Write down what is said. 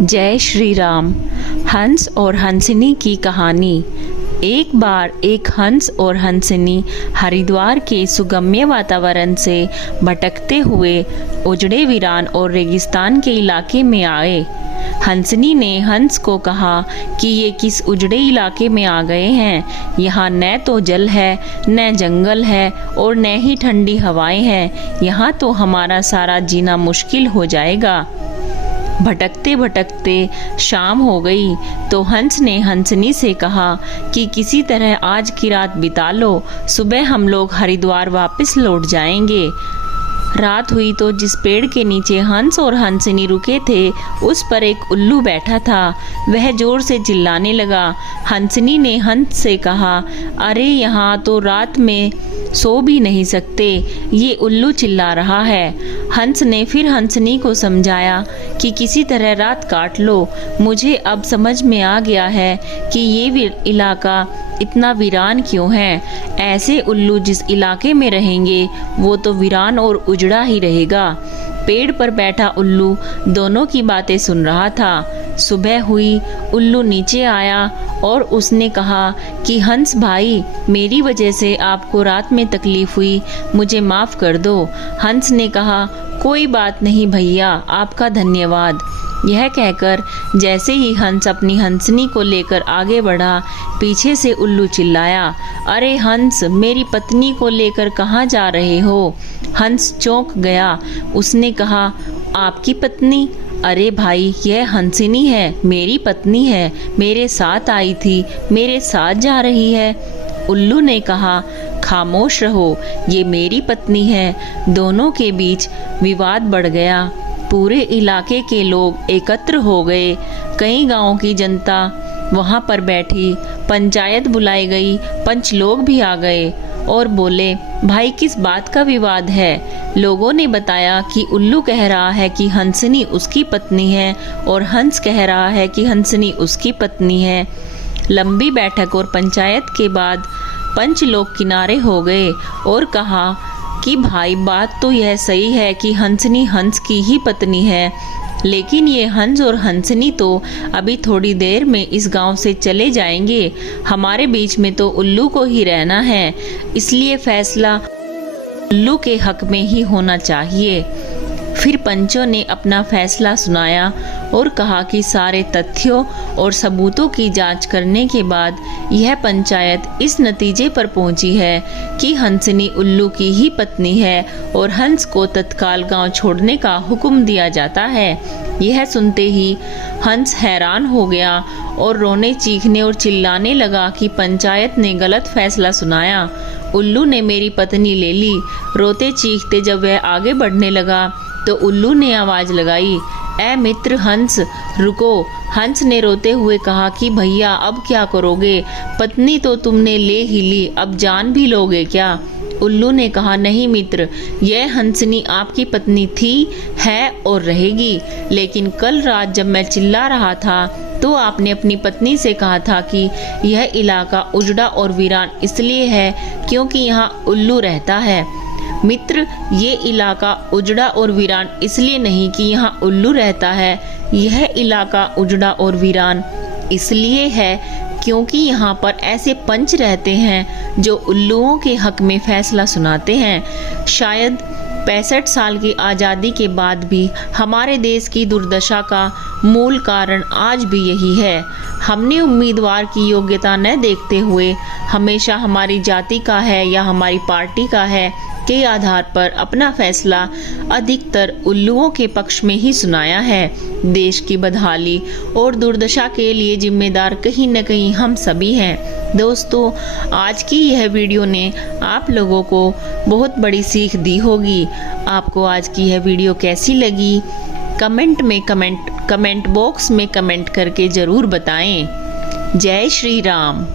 जय श्री राम। हंस और हंसिनी की कहानी। एक बार एक हंस और हंसिनी हरिद्वार के सुगम्य वातावरण से भटकते हुए उजड़े वीरान और रेगिस्तान के इलाके में आए। हंसिनी ने हंस को कहा कि ये किस उजड़े इलाके में आ गए हैं। यहाँ न तो जल है, न जंगल है और न ही ठंडी हवाएं हैं। यहाँ तो हमारा सारा जीना मुश्किल हो जाएगा। भटकते भटकते शाम हो गई तो हंस ने हंसिनी से कहा कि किसी तरह आज की रात बिता लो, सुबह हम लोग हरिद्वार वापस लौट जाएंगे। रात हुई तो जिस पेड़ के नीचे हंस और हंसिनी रुके थे उस पर एक उल्लू बैठा था। वह जोर से चिल्लाने लगा। हंसिनी ने हंस से कहा, अरे यहाँ तो रात में सो भी नहीं सकते, ये उल्लू चिल्ला रहा है। हंस ने फिर हंसिनी को समझाया कि किसी तरह रात काट लो। मुझे अब समझ में आ गया है कि ये इलाका इतना वीरान क्यों है। ऐसे उल्लू जिस इलाके में रहेंगे वो तो वीरान और उजड़ा ही रहेगा। पेड़ पर बैठा उल्लू दोनों की बातें सुन रहा था। सुबह हुई, उल्लू नीचे आया और उसने कहा कि हंस भाई, मेरी वजह से आपको रात में तकलीफ हुई, मुझे माफ़ कर दो। हंस ने कहा, कोई बात नहीं भैया, आपका धन्यवाद। यह कहकर जैसे ही हंस अपनी हंसनी को लेकर आगे बढ़ा, पीछे से उल्लू चिल्लाया, अरे हंस, मेरी पत्नी को लेकर कहाँ जा रहे हो। हंस चौंक गया। उसने कहा, आपकी पत्नी? अरे भाई, यह हंसिनी है, मेरी पत्नी है, मेरे साथ आई थी, मेरे साथ जा रही है। उल्लू ने कहा, खामोश रहो, ये मेरी पत्नी है। दोनों के बीच विवाद बढ़ गया। पूरे इलाके के लोग एकत्र हो गए। कई गांवों की जनता वहां पर बैठी। पंचायत बुलाई गई। पंच लोग भी आ गए और बोले, भाई किस बात का विवाद है। लोगों ने बताया कि उल्लू कह रहा है कि हंसिनी उसकी पत्नी है और हंस कह रहा है कि हंसिनी उसकी पत्नी है। लंबी बैठक और पंचायत के बाद पंच लोग किनारे हो गए और कहा कि भाई, बात तो यह सही है कि हंसिनी हंस की ही पत्नी है, लेकिन ये हंस और हंसिनी तो अभी थोड़ी देर में इस गांव से चले जाएंगे। हमारे बीच में तो उल्लू को ही रहना है, इसलिए फैसला उल्लू के हक में ही होना चाहिए। फिर पंचों ने अपना फैसला सुनाया और कहा कि सारे तथ्यों और सबूतों की जांच करने के बाद यह पंचायत इस नतीजे पर पहुंची है कि हंसिनी उल्लू की ही पत्नी है और हंस को तत्काल गांव छोड़ने का हुक्म दिया जाता है। यह सुनते ही हंस हैरान हो गया और रोने, चीखने और चिल्लाने लगा कि पंचायत ने गलत फैसला सुनाया। उल्लू ने मेरी पत्नी ले ली। रोते चीखते जब वह आगे बढ़ने लगा तो उल्लू ने आवाज लगाई, ए मित्र हंस, रुको। हंस ने रोते हुए कहा कि भैया, अब क्या करोगे? पत्नी तो तुमने ले ही ली, अब जान भी लोगे क्या? उल्लू ने कहा, नहीं मित्र, यह हंसिनी आपकी पत्नी थी, है और रहेगी। लेकिन कल रात जब मैं चिल्ला रहा था तो आपने अपनी पत्नी से कहा था कि यह इलाका उजड़ा और वीरान इसलिए है क्योंकि यहाँ उल्लू रहता है। मित्र, ये इलाका उजड़ा और वीरान इसलिए नहीं कि यहाँ उल्लू रहता है, यह इलाका उजड़ा और वीरान इसलिए है क्योंकि यहाँ पर ऐसे पंच रहते हैं जो उल्लुओं के हक में फैसला सुनाते हैं। शायद 65 साल की आज़ादी के बाद भी हमारे देश की दुर्दशा का मूल कारण आज भी यही है। हमने उम्मीदवार की योग्यता न देखते हुए हमेशा हमारी जाति का है या हमारी पार्टी का है के आधार पर अपना फैसला अधिकतर उल्लुओं के पक्ष में ही सुनाया है। देश की बदहाली और दुर्दशा के लिए जिम्मेदार कहीं न कहीं हम सभी हैं। दोस्तों, आज की यह वीडियो ने आप लोगों को बहुत बड़ी सीख दी होगी। आपको आज की यह वीडियो कैसी लगी? कमेंट बॉक्स में कमेंट करके ज़रूर बताएं। जय श्री राम।